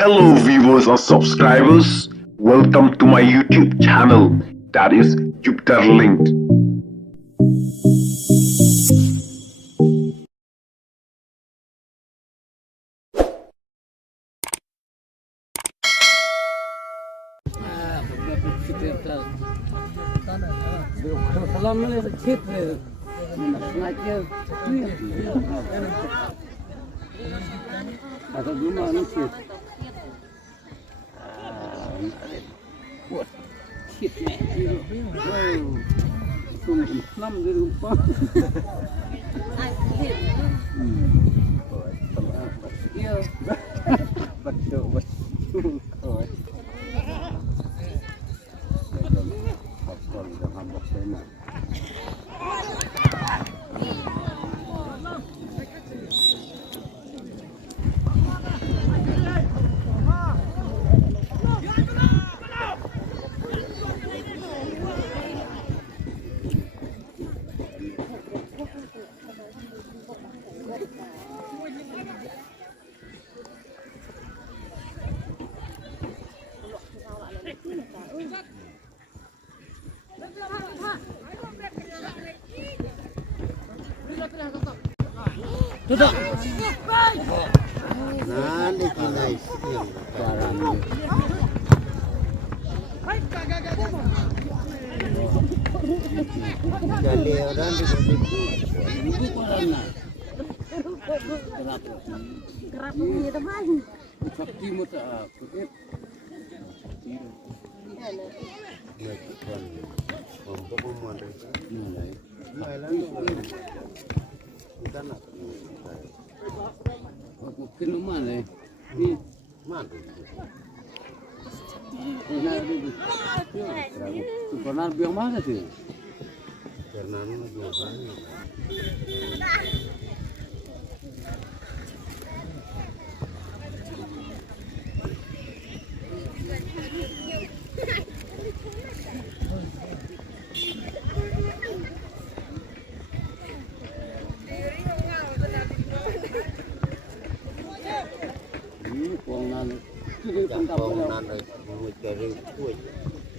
Hello viewers or subscribers, welcome to my YouTube channel, that is Jupiter Linked. Tutup. Nanti kinai yang barang. Jadi orang di Ibu korana. Kerap punya teman. Sakti muta kutip. Melakukan untuk memanfaatkan Mulai. kita nak Aku kena mana? Ni mana? ina dulu. Tu pernah biang mana tu? Karena ini biasa.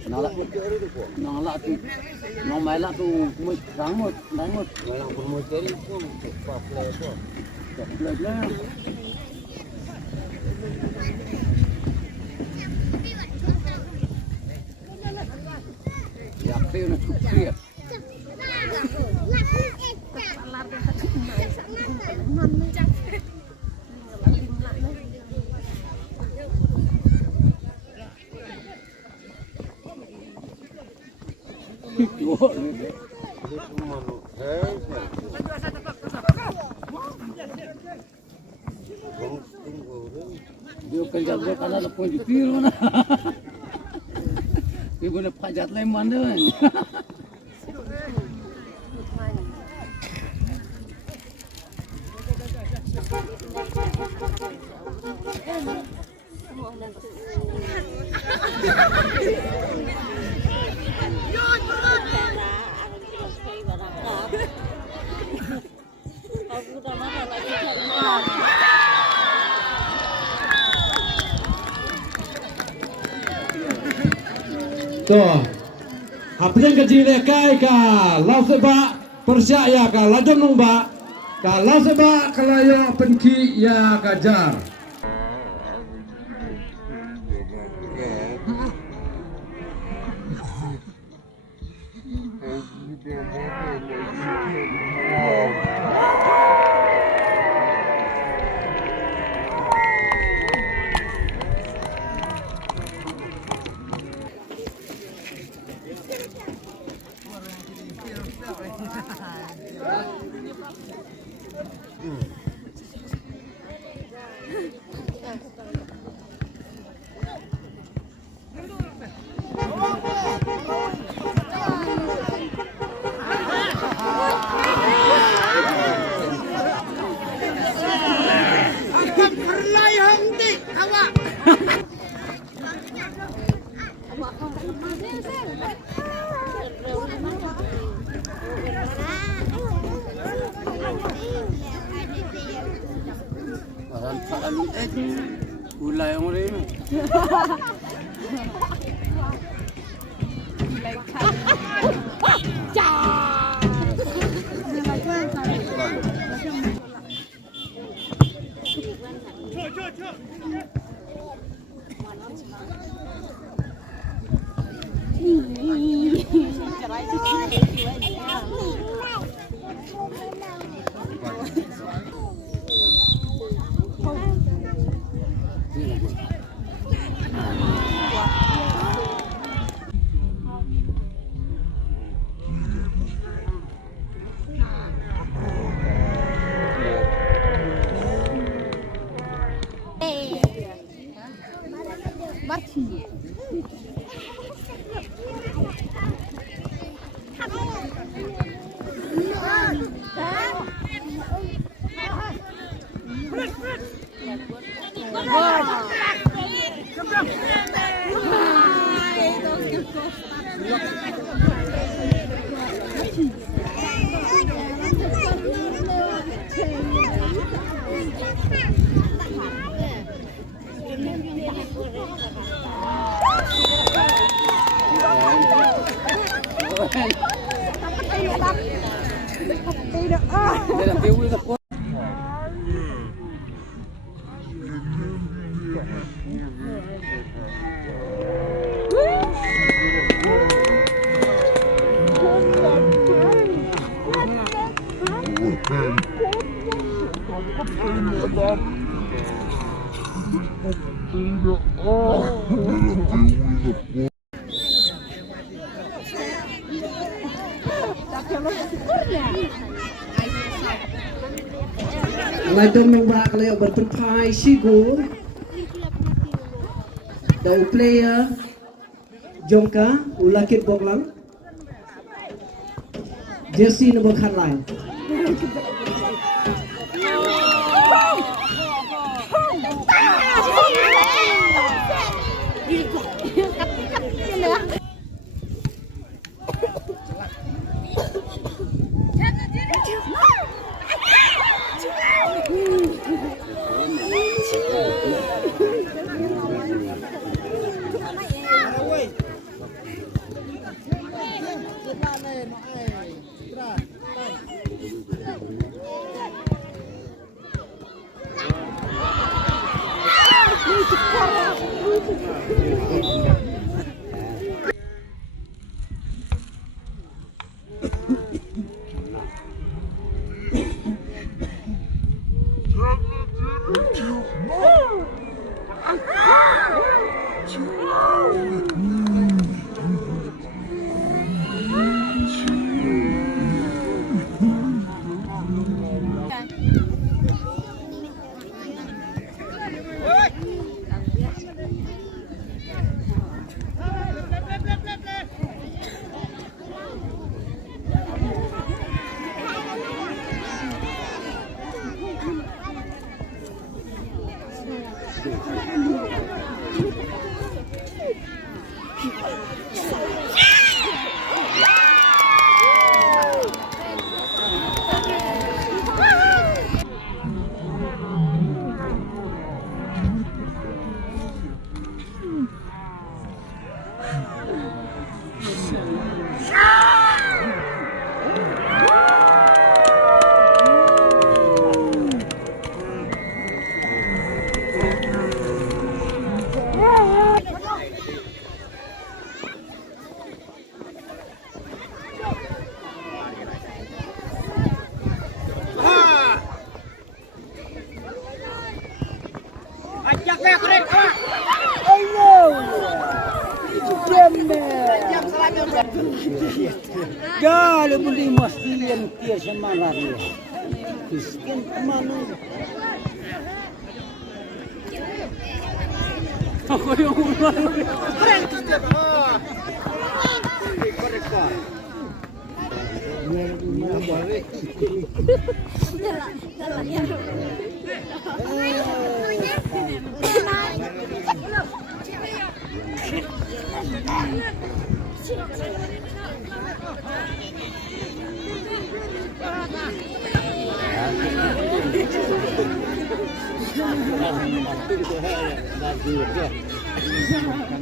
Nalak tu, nalak tu, mus rangut. Malang pemujari pun pakai apa? Belah. Ya, kau nak kupiah. Dia kerja dia kalau lepas jutir mana? Dia boleh pajat lain mana? Tuh, hapten ke jingïaleh kai ka Lawsehbah persyak ya ka Laitdom-nongbah ka Lawsehbah kalayo penki ya gajar. Bulai orang ni. Laitdom-nongbah kalau berterpai sigur, the player jongka ulakit boklang, jersey number khan line. Gale beli mesti yang dia semangat dia. Miskin mana? Aku yang umur.